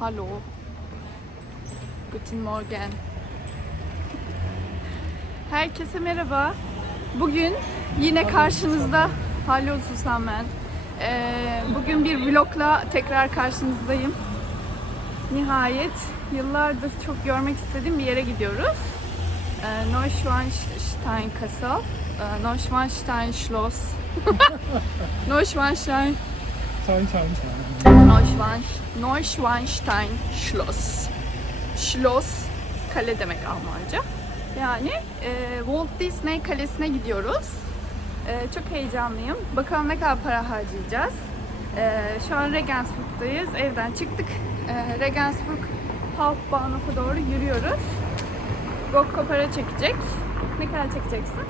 Hallo. Guten Morgen. Herkese merhaba. Bugün yine karşınızda Hallo Susamen. Ee, bugün bir vlogla tekrar karşınızdayım. Nihayet yıllardır çok görmek istediğim bir yere gidiyoruz. Ee, Neuschwanstein Castle. Ee, Neuschwanstein Schloss. Neuschwanstein Çay çay çay. Neuschwanstein, Schloss. Schloss, kale demek Almanca. Yani e, Walt Disney Kalesi'ne gidiyoruz. E, çok heyecanlıyım. Bakalım ne kadar para harcayacağız. E, şu an Regensburg'dayız. Evden çıktık. E, Regensburg Hauptbahnhof'a doğru yürüyoruz. Gokko para çekecek. Ne kadar çekeceksin?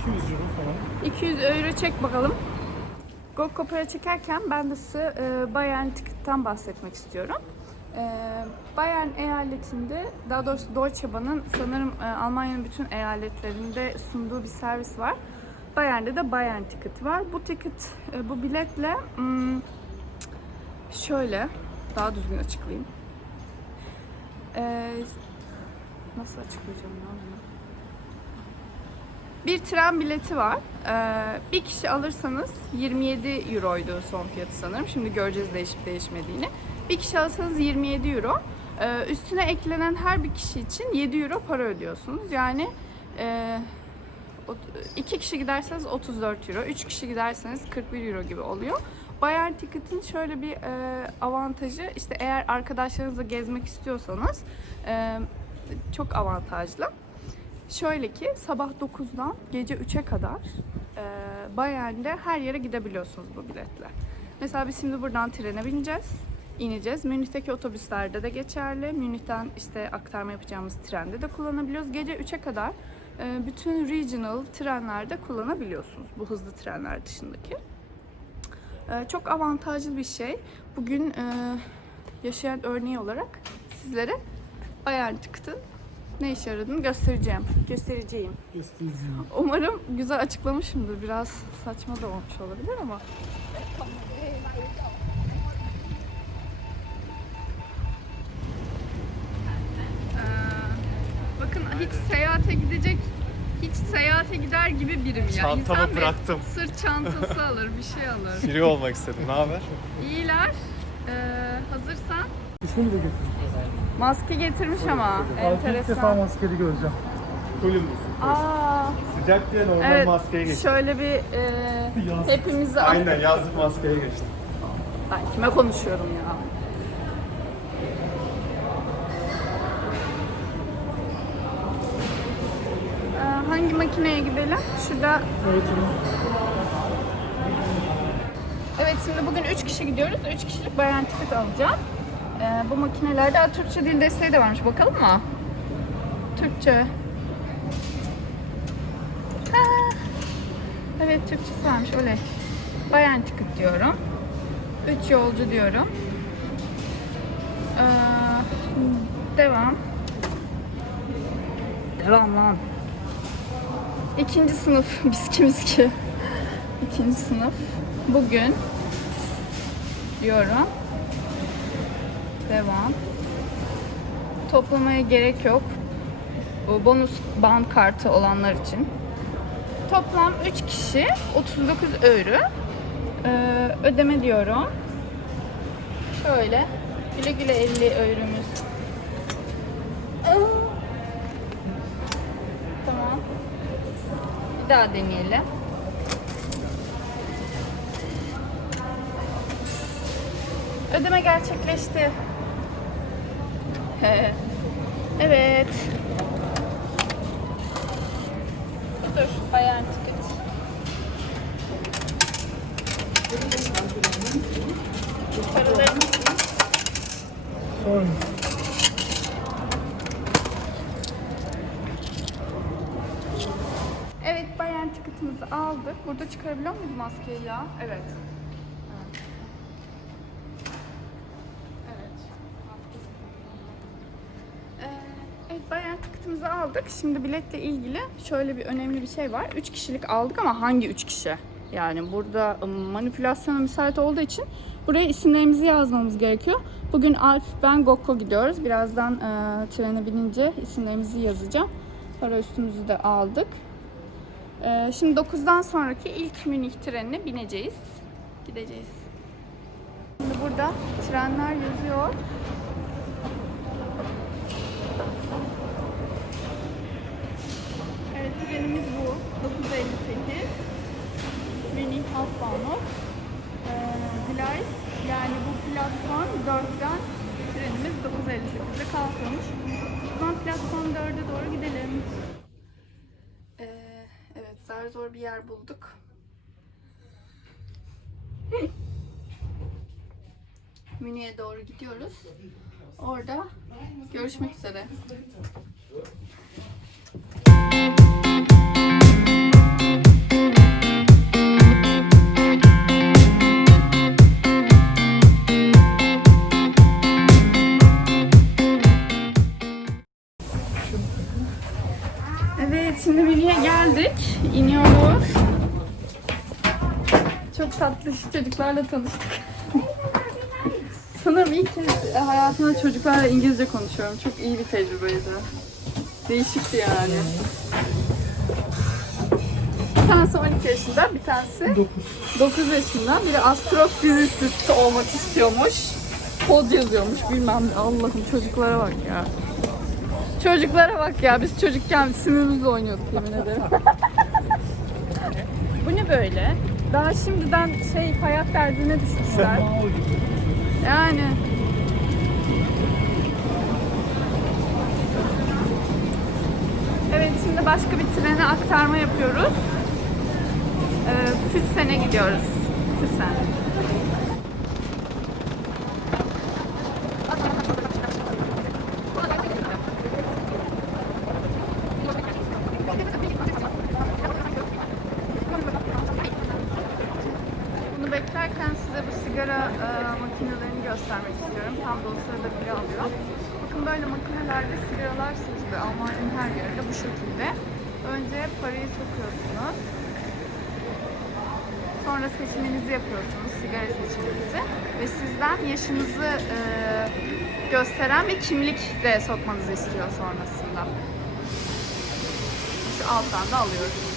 200 euro falan. 200 euro çek bakalım. Gokko para çekerken ben de size e, Bayern Ticket'tan bahsetmek istiyorum. E, Bayern eyaletinde, daha doğrusu Deutsche Bahn'ın sanırım e, Almanya'nın bütün eyaletlerinde sunduğu bir servis var. Bayern'de de Bayern Ticket var. Bu ticket, e, bu biletle hmm, şöyle, daha düzgün açıklayayım. Nasıl açıklayacağım bunu? Bir tren bileti var. Ee, bir kişi alırsanız 27 euroydu son fiyatı sanırım. Şimdi göreceğiz değişip değişmediğini. Bir kişi alırsanız 27 euro. Ee, üstüne eklenen her bir kişi için 7 euro para ödüyorsunuz. Yani e, iki kişi giderseniz 34 euro, 3 kişi giderseniz 41 euro gibi oluyor. Bayern Ticket'in şöyle bir e, avantajı işte eğer arkadaşlarınızla gezmek istiyorsanız e, çok avantajlı. Şöyle ki sabah 9'dan gece 3'e kadar e, Bayern'de her yere gidebiliyorsunuz bu biletle. Mesela biz şimdi buradan trene bineceğiz, ineceğiz. Münih'teki otobüslerde de geçerli. Münih'ten işte aktarma yapacağımız trende de kullanabiliyoruz. Gece 3'e kadar e, bütün regional trenlerde kullanabiliyorsunuz bu hızlı trenler dışındaki. E, çok avantajlı bir şey. Bugün e, yaşayan örneği olarak sizlere Bayern Ticket'ın ne işe yaradığını göstereceğim. Göstereceğim. Göstereceğim. Umarım güzel açıklamışımdır. Biraz saçma da olmuş olabilir ama. Ee, bakın hiç seyahate gidecek, hiç seyahate gider gibi birim ya. Çantamı İnsan bir bıraktım. Sırt çantası alır, bir şey alır. Free olmak istedim. Ne haber? İyiler. Ee, hazırsan. İsmini de getirmiş. Maske getirmiş ama. Altı ilk defa Enteresan. maskeli göreceğim. Fullüm Aa, Sıcak diye normal evet. maskeye geçtim. Şöyle bir e, Yaz. hepimizi al- Aynen yazlık maskeye geçtim. Ben kime konuşuyorum ya? Ee, hangi makineye gidelim? Şurada. Evet. Evet şimdi bugün 3 kişi gidiyoruz. 3 kişilik bayan ticket alacağım. Ee, bu makinelerde Aa, Türkçe dil desteği de varmış. Bakalım mı? Türkçe. Ha. Evet Türkçesi varmış. Oley. Bayan ticket diyorum. 3 yolcu diyorum. Ee, devam. Devam lan. İkinci sınıf. Biz kimiz ki? İkinci sınıf. Bugün diyorum. Devam. Toplamaya gerek yok. Bu bonus band kartı olanlar için. Toplam 3 kişi 39 euro. Ee, ödeme diyorum. Şöyle. Güle güle 50 euromuz. Tamam. Bir daha deneyelim. Ödeme gerçekleşti. Evet. Dur, ayağın ticket. Paralarını Sorun. Evet, Bayern ticket'ımızı aldık. Burada çıkarabiliyor muyuz maskeyi ya? Evet. Ee, Evet, Ticket'ımızı aldık. Şimdi biletle ilgili şöyle bir önemli bir şey var. 3 kişilik aldık ama hangi 3 kişi? Yani burada ım, manipülasyona müsait olduğu için buraya isimlerimizi yazmamız gerekiyor. Bugün Alp, ben Gokko gidiyoruz. Birazdan e, trene binince isimlerimizi yazacağım. Para üstümüzü de aldık. E, şimdi 9'dan sonraki ilk Münih trenine bineceğiz. Gideceğiz. Şimdi burada trenler yazıyor. Trenimiz bu. 958. Münih Hauptbahnhof. Ee, yani bu platform 4'ten trenimiz 9.58'de kalkıyormuş. Zaman platform 4'e doğru gidelim. Ee, evet zar zor bir yer bulduk. Münih'e doğru gidiyoruz. Orada görüşmek üzere. Tatlı çocuklarla tanıştık. Sanırım ilk kez hayatımda çocuklarla İngilizce konuşuyorum. Çok iyi bir tecrübeydi. Değişikti yani. Bir tanesi 12 yaşında, bir tanesi 9 yaşında. Biri astrofizisist olmak istiyormuş. Kod yazıyormuş bilmem ne. Allah'ım çocuklara bak ya. Çocuklara bak ya. Biz çocukken sinirimizle oynuyorduk yemin ederim. Bu ne böyle? Daha şimdiden şey hayat derdine düşmüşler. Yani. Evet şimdi başka bir trene aktarma yapıyoruz. Ee, Füssen'e gidiyoruz. Füssen. Bunu beklerken size bu sigara e, makinelerini göstermek istiyorum. Tam da o sırada biri alıyor. Bakın böyle makinelerde sigaralar satılıyor. Almanya'nın her yerinde bu şekilde. Önce parayı sokuyorsunuz. Sonra seçiminizi yapıyorsunuz, sigara seçiminizi. Ve sizden yaşınızı e, gösteren bir kimlik de sokmanızı istiyor sonrasında. Şu alttan da alıyoruz.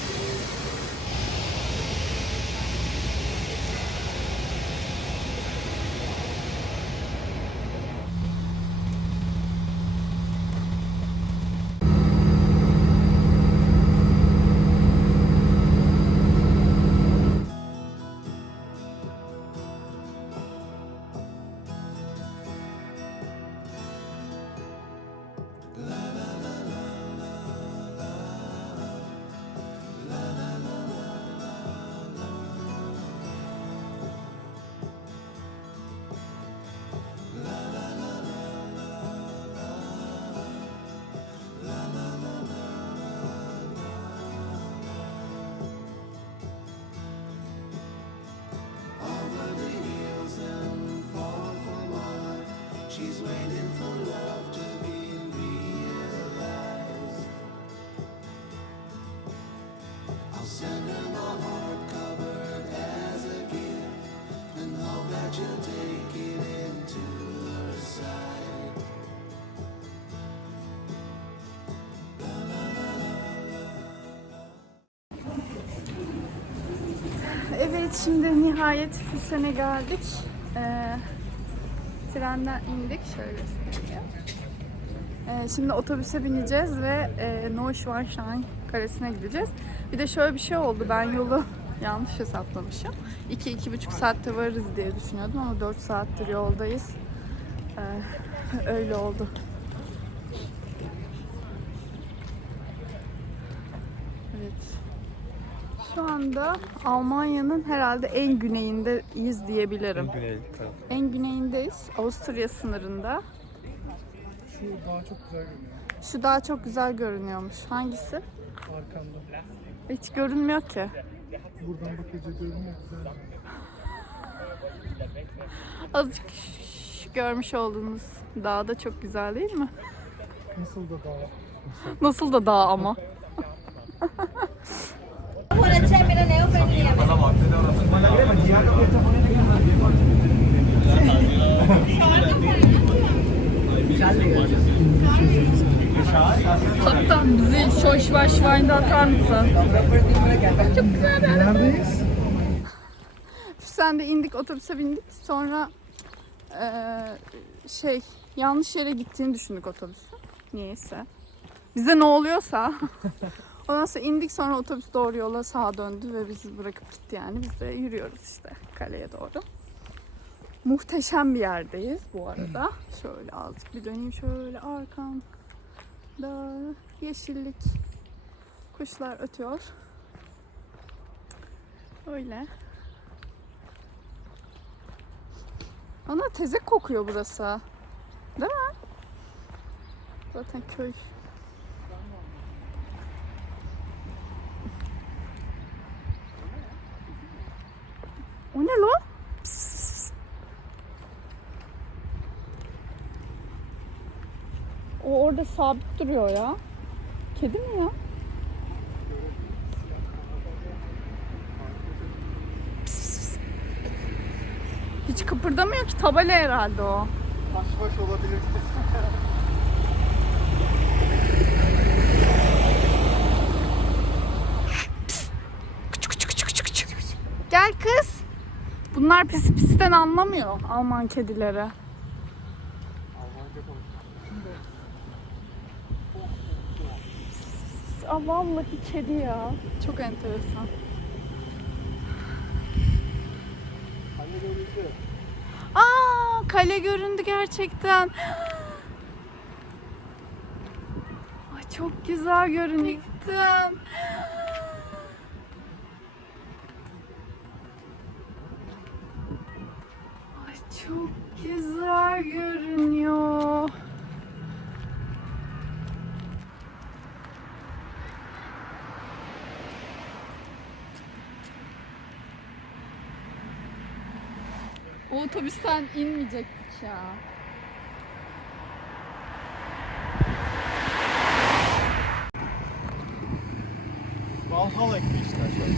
Evet şimdi nihayet Füsen'e geldik. Ee, trenden indik. Şöyle. Ee, şimdi otobüse bineceğiz ve e, Neuschwanstein Kalesi'ne gideceğiz. Bir de şöyle bir şey oldu. Ben yolu yanlış hesaplamışım. 2-2,5 saatte varırız diye düşünüyordum ama 4 saattir yoldayız. Ee, öyle oldu. Evet. Şu anda Almanya'nın herhalde en güneyindeyiz diyebilirim. Güney taraf. En güneyindeyiz. Avusturya sınırında. Şu daha çok güzel görünüyor. Şu daha çok güzel görünüyormuş. Hangisi? Arkanda. Hiç görünmüyor ki. Buradan bakınca görünüyor güzel. Azıcık görmüş olduğunuz dağ da çok güzel değil mi? Nasıl da daha. Nasıl da dağ ama. Kaptan bizi Şoşvaşvay'da atar mısın? Çok güzel bir Neredeyiz? Füsen'de indik, otobüse bindik. Sonra eee, şey yanlış yere gittiğini düşündük otobüsün. Niyeyse. Bize ne oluyorsa. Ondan sonra indik sonra otobüs doğru yola sağa döndü ve bizi bırakıp gitti yani. Biz de yürüyoruz işte kaleye doğru. Muhteşem bir yerdeyiz bu arada. Şöyle azıcık bir döneyim şöyle arkamda yeşillik. Kuşlar ötüyor. Öyle. Ana tezek kokuyor burası. Değil mi? Zaten köy. O ne lo? Pıs, pıs, pıs. O orada sabit duruyor ya. Kedi mi ya? Pıs. Hiç kıpırdamıyor ki tabela herhalde o. Baş baş olabilir. Gel kız. Bunlar pis pisten anlamıyor Alman kedileri. Aa, vallahi kedi ya. Çok enteresan. Aa, kale göründü gerçekten. Ay çok güzel görünüyor. Ay çok güzel görünüyor. O otobüsten inmeyecektik ya. Valhalla ekmişler şöyle.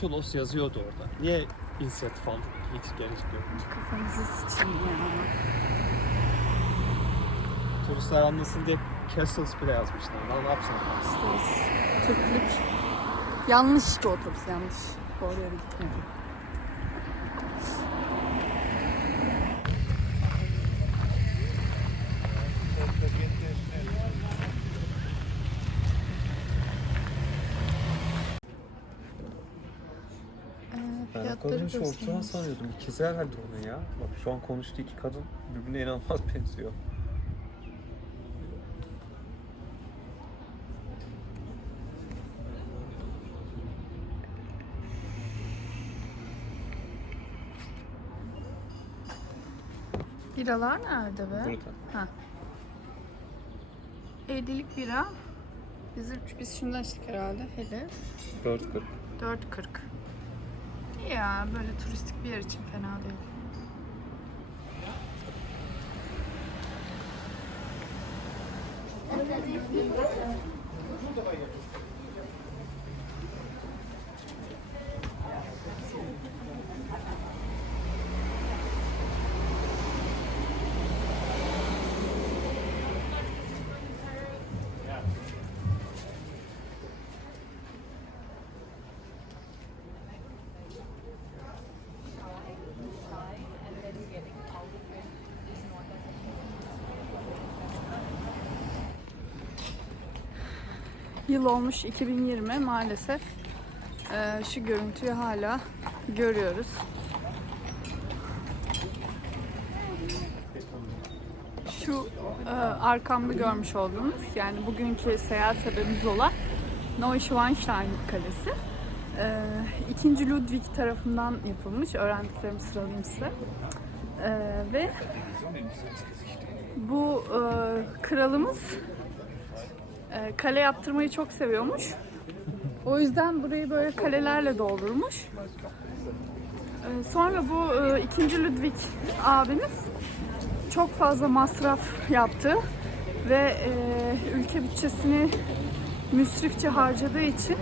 Şulos yazıyordu orada. Niye inisiyatif aldık hiç genç görünce? Kafamızı sıçayım ya. Turistler anlasın diye Castles bile yazmışlar. Lan ne yapsın? İşte biz Türklük. Yanlış bir otobüs yanlış. Doğru yere gitmiyor. Ee, Ben fiyatları kadın şortuna göstermiş. sanıyordum. İkizi herhalde onun ya. Bak şu an konuştu iki kadın birbirine inanılmaz benziyor. Biralar nerede be? Burada. 50'lik bira. Biz, biz şundan içtik herhalde. Hele 4.40. 4.40. İyi ya böyle turistik bir yer için fena değil. Yıl olmuş 2020 maalesef. Ee, şu görüntüyü hala görüyoruz. Şu e, arkamda görmüş olduğunuz yani bugünkü seyahat sebebimiz olan Neuschwanstein Kalesi. Ee, ikinci Ludwig tarafından yapılmış. Öğrendiklerimi sıralayayım size. Ee, ve bu e, kralımız e, kale yaptırmayı çok seviyormuş. O yüzden burayı böyle kalelerle doldurmuş. E, sonra bu e, ikinci Ludwig abimiz çok fazla masraf yaptı ve ülke bütçesini müsrifçe harcadığı için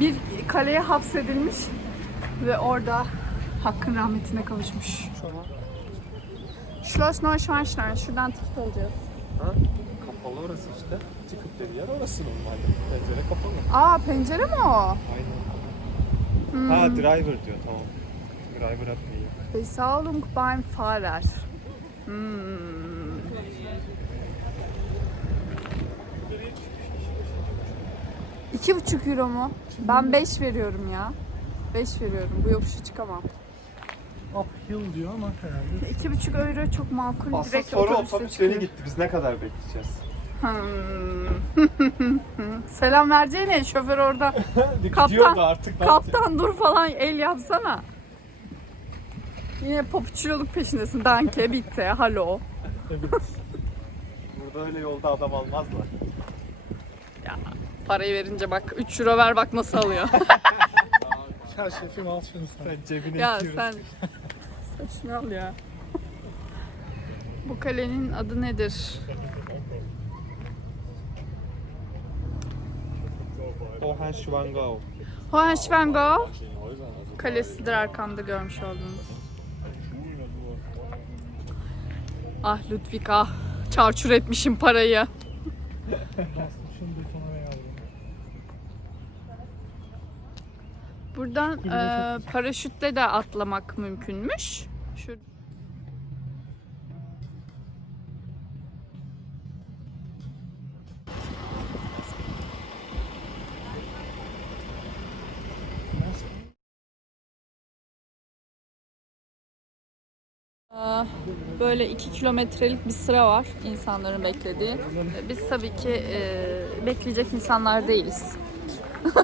bir kaleye hapsedilmiş ve orada hakkın rahmetine kavuşmuş. Schloss Neuschwanstein. Şuradan alacağız. Ha? Kapalı orası işte. Ticket dediği yer orası normalde. Pencere kapalı. Aa pencere mi o? Aynen. Ha driver diyor tamam. Driver atmıyor. Bezahlung beim Fahrer. Hmm. İki buçuk euro mu? Ben beş veriyorum ya. Beş veriyorum. Bu yokuşu çıkamam. Uphill diyor ama herhalde. İki buçuk euro çok makul. Aslında Direkt sonra otobüse otobüs gitti. Biz ne kadar bekleyeceğiz? Hmm. Selam vereceğine şoför orada Kaptan- artık. kaptan dur falan el yapsana. Yine popçuluk peşindesin. Danke, bitti, halo. Evet. Burada öyle yolda adam almazlar. Ya parayı verince bak 3 euro ver bak nasıl alıyor. ya şefim al şunu sen. Sen cebine ya itiyorsun. sen saçını al ya. Bu kalenin adı nedir? Hohenschwangau. Hohenschwangau kalesidir arkamda görmüş olduğunuz. Ah Ludwig ah. Çarçur etmişim parayı. Buradan e, paraşütle de atlamak mümkünmüş. Şu Böyle iki kilometrelik bir sıra var insanların beklediği. Biz tabii ki e, bekleyecek insanlar değiliz.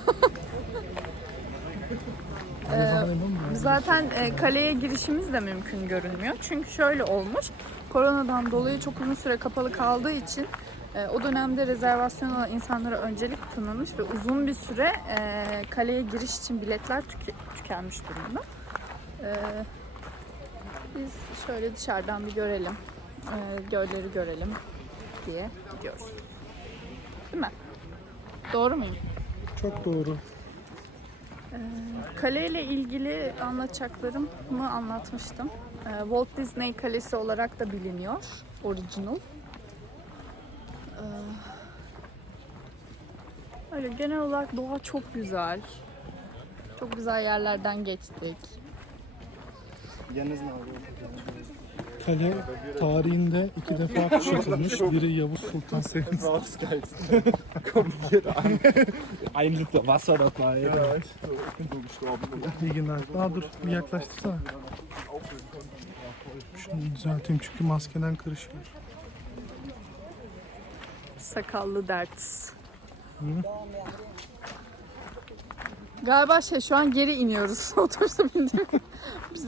Mı? Zaten e, kaleye girişimiz de mümkün görünmüyor. Çünkü şöyle olmuş. Koronadan dolayı çok uzun süre kapalı kaldığı için e, o dönemde rezervasyon olan insanlara öncelik tanınmış ve uzun bir süre e, kaleye giriş için biletler tüke- tükenmiş durumda. E, biz şöyle dışarıdan bir görelim. E, gölleri görelim diye gidiyoruz. Değil mi? Doğru muyum? Çok doğru. Kaleyle ilgili anlatacaklarımı anlatmıştım. Ee, Walt Disney Kalesi olarak da biliniyor. Original. Ee, Öyle genel olarak doğa çok güzel. Çok güzel yerlerden geçtik. Kale tarihinde iki defa kuşatılmış. Biri Yavuz Sultan Selim. Ein Liter Wasser dabei. İyi günler. Aa dur bir yaklaştırsana. Şunu düzelteyim çünkü maskeden karışıyor. Sakallı dert. Galiba şey şu an geri iniyoruz otobüse bindik. biz,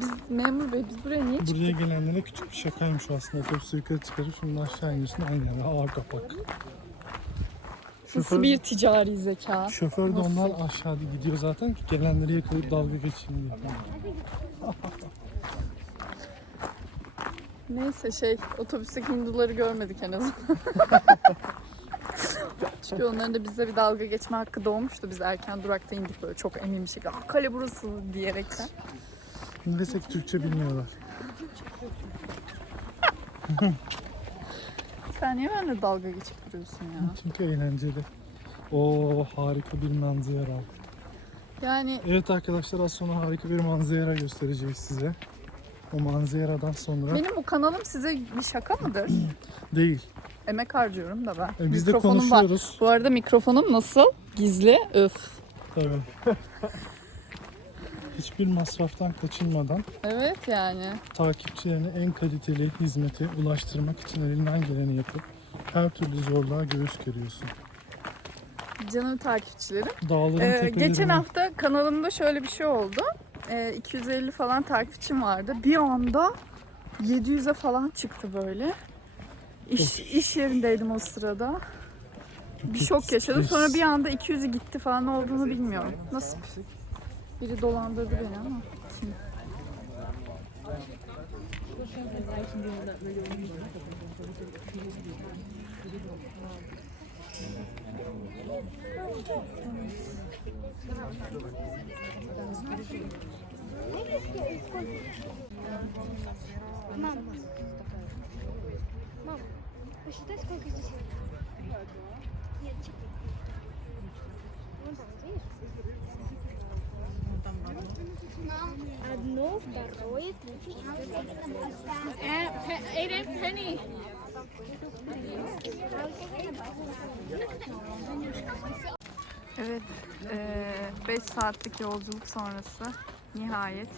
biz memur bey biz buraya niye çıktık? Buraya gelenlere küçük bir şakaymış aslında. Otobüsü yukarı çıkarıp şunun aşağı iniyorsun. Yerde ağır kapak. Nasıl bir ticari zeka? Şoför de Nasıl? ondan aşağıda gidiyor zaten ki gelenleri yakalayıp dalga geçeyim diye. Neyse şey otobüsteki Hinduları görmedik en azından. Çünkü onların da bize bir dalga geçme hakkı doğmuştu. Biz erken durakta indik böyle çok emin bir şekilde. Ah kale burası diyerekten. Neyse ki Türkçe bilmiyorlar. Sen niye benimle dalga geçip duruyorsun ya? Çünkü eğlenceli. Oo harika bir manzara. Yani Evet arkadaşlar az sonra harika bir manzara göstereceğiz size. O manzaradan sonra benim bu kanalım size bir şaka mıdır? değil. Emek harcıyorum da ben. E, biz de Mikrofonum var. konuşuyoruz. Bu arada mikrofonum nasıl? Gizli. Öf. Tabii. Hiçbir masraftan kaçınmadan Evet yani. takipçilerine en kaliteli hizmeti ulaştırmak için elinden geleni yapıp her türlü zorluğa göğüs geriyorsun. Canım takipçilerim. Dağların Ee, tepelerine geçen hafta kanalımda şöyle bir şey oldu. Ee, 250 falan takipçim vardı. Bir anda 700'e falan çıktı böyle. İş, iş yerindeydim o sırada. Bir şok yaşadım. Sonra bir anda 200'ü gitti falan ne olduğunu bilmiyorum. Nasıl? Biri dolandırdı beni ama. Kim? Мам. Мам, посчитай, сколько здесь лет. Нет, четыре. Вон там, видишь? Одно, второе, третье, четвертое. Evet, 5 saatlik yolculuk sonrası nihayet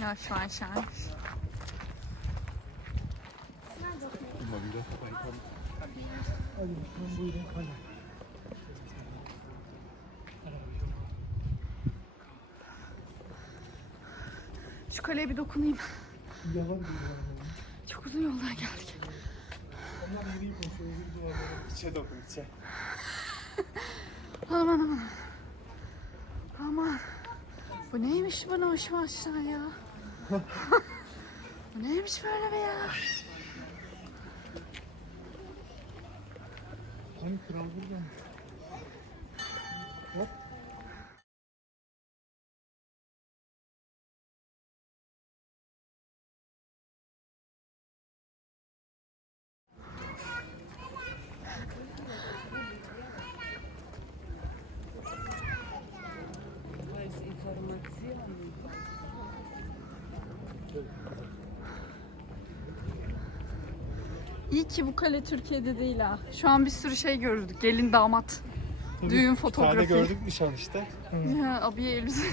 yavaş yavaş yavaş. Hadi bakalım buyurun kale. Şu kaleye bir dokunayım. Yalan. Çok uzun yoldan geldik. Onlar nereye duvarlara. İçe dokun içe. Aman aman. Aman. Bu neymiş bu hoş maşallah ya. bu neymiş böyle be ya. Hani kral burada. İyi ki bu kale Türkiye'de değil ha. Şu an bir sürü şey gördük. Gelin damat. Düğün fotoğrafı. gördük nişan işte. Ya abiye elbise.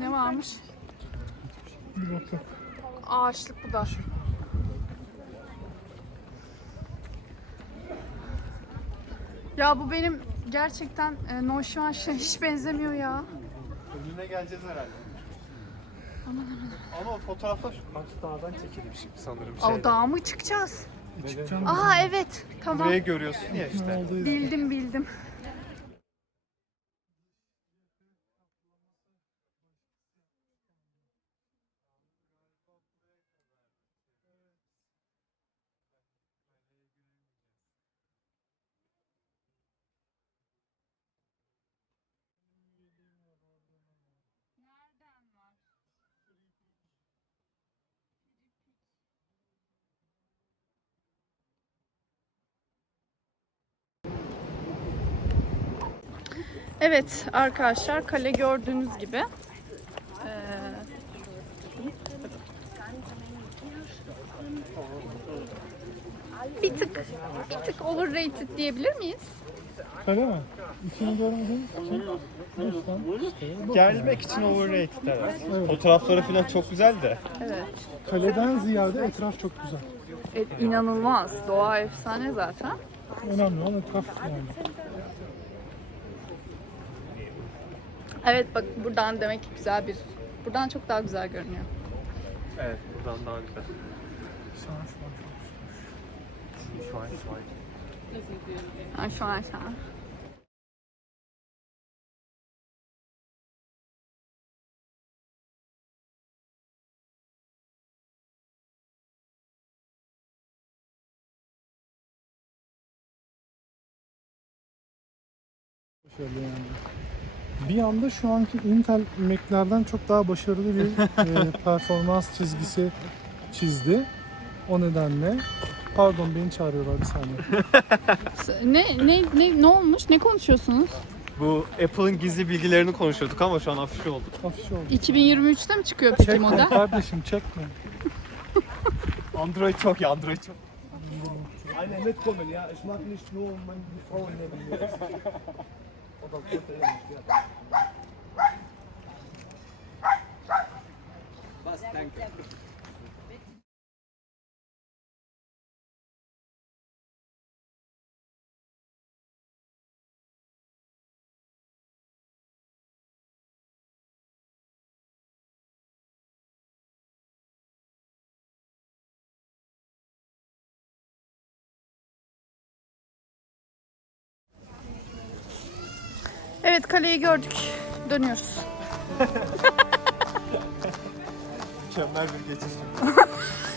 ne varmış? Bir bak yok. Ağaçlık bu da. Ya bu benim gerçekten e, Noşuan şey hiç benzemiyor ya. Önüne geleceğiz herhalde. Ama o fotoğraflar şu karşı dağdan çekilmiş şimdi sanırım. O Şey, dağa mı çıkacağız? Çıkacağım Aa evet. Tamam. Burayı görüyorsun ya işte. Bildim bildim. Evet arkadaşlar kale gördüğünüz gibi. Ee, bir tık bir tık overrated diyebilir miyiz? Kale mi? İçini işte. bu. Gelmek için overrated evet. Fotoğrafları falan çok güzel de. Evet. Kaleden ziyade etraf çok güzel. E, inanılmaz. Doğa efsane zaten. Önemli olan etraf yani. Evet bak buradan demek ki güzel bir buradan çok daha güzel görünüyor. Evet buradan daha güzel. Şu an şu an çok Şu an şu an. Ha, şu an şu an. başarılı yani. Bir anda şu anki Intel Mac'lerden çok daha başarılı bir e, performans çizgisi çizdi. O nedenle pardon beni çağırıyorlar bir saniye. Ne ne ne ne olmuş? Ne konuşuyorsunuz? Bu Apple'ın gizli bilgilerini konuşuyorduk ama şu an afiş oldu. Afiş oldu. 2023'te mi çıkıyor peki Çekme model? kardeşim çekme. Android çok iyi, Android çok. Eine mitkommen, ja. Ich mag nicht nur meine Frauen neben mir. Oder Gott, ey, ja. Was, danke. Evet kaleyi gördük. Dönüyoruz. Mükemmel bir geçiş.